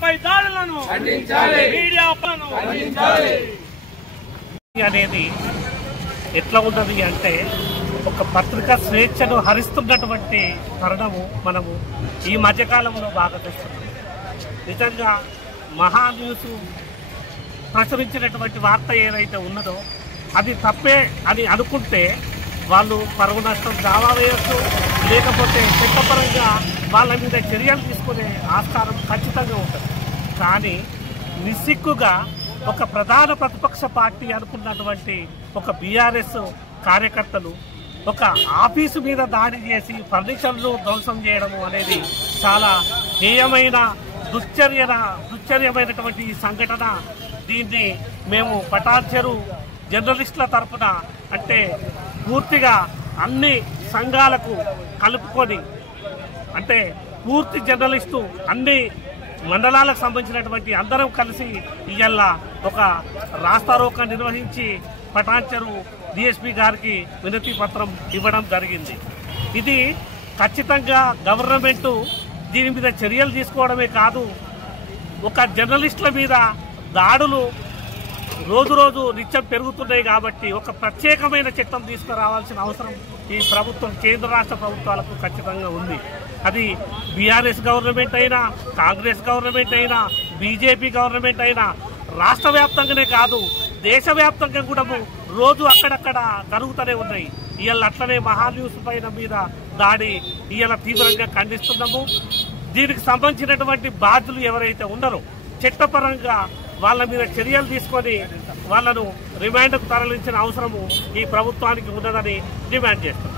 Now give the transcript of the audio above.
మీడియాపై దాడులను అనేది ఎట్లా ఉన్నది అంటే ఒక పత్రికా స్వేచ్ఛను హరిస్తున్నటువంటి తరుణము మనము ఈ మధ్యకాలంలో బాగా తెస్తున్నాం. నిజంగా మహా న్యూస్ ప్రచురించినటువంటి వార్త ఏదైతే ఉన్నదో అది తప్పే అని అనుకుంటే వాళ్ళు పరువు నష్టం దావా వేయచ్చు, లేకపోతే చట్టపరంగా వాళ్ళ మీద చర్యలు తీసుకునే ఆస్కారం ఖచ్చితంగా ఉంటుంది. కానీ నిస్సిగ్గుగా ఒక ప్రధాన ప్రతిపక్ష పార్టీ అనుకున్నటువంటి ఒక బీఆర్ఎస్ కార్యకర్తలు ఒక ఆఫీసు మీద దాడి చేసి ఫర్నిచర్లు ధ్వంసం చేయడము అనేది చాలా హేయమైన దుశ్చర్యమైనటువంటి ఈ సంఘటన. దీన్ని మేము పటాన్చెరు జర్నలిస్టుల తరఫున అంటే పూర్తిగా అన్ని సంఘాలకు కలుపుకొని అంటే పూర్తి జర్నలిస్టు అన్ని మండలాలకు సంబంధించినటువంటి అందరం కలిసి ఇవాళ ఒక రాస్తారోకో నిర్వహించి పటాన్చెరు డిఎస్పీ గారికి వినతి పత్రం ఇవ్వడం జరిగింది. ఇది ఖచ్చితంగా గవర్నమెంట్ దీని మీద చర్యలు తీసుకోవడమే కాదు, ఒక జర్నలిస్టుల మీద దాడులు రోజు రోజు నిత్యం పెరుగుతున్నాయి కాబట్టి ఒక ప్రత్యేకమైన చట్టం తీసుకురావాల్సిన అవసరం ఈ ప్రభుత్వం కేంద్ర రాష్ట్ర ప్రభుత్వాలకు ఖచ్చితంగా ఉంది. అది బీఆర్ఎస్ గవర్నమెంట్ అయినా, కాంగ్రెస్ గవర్నమెంట్ అయినా, బీజేపీ గవర్నమెంట్ అయినా రాష్ట్ర వ్యాప్తంగానే కాదు దేశవ్యాప్తంగా కూడా రోజు అక్కడక్కడ జరుగుతూనే ఉన్నాయి. ఇవాళ అట్లనే మహా న్యూస్ పైన మీద దాడి ఇవాళ తీవ్రంగా ఖండిస్తున్నాము. దీనికి సంబంధించినటువంటి బాధ్యులు ఎవరైతే ఉన్నారో చట్టపరంగా వాళ్ళ మీద చర్యలు తీసుకొని వాళ్ళను రిమాండ్కు తరలించిన అవసరము ఈ ప్రభుత్వానికి ఉన్నదని డిమాండ్ చేస్తున్నాం.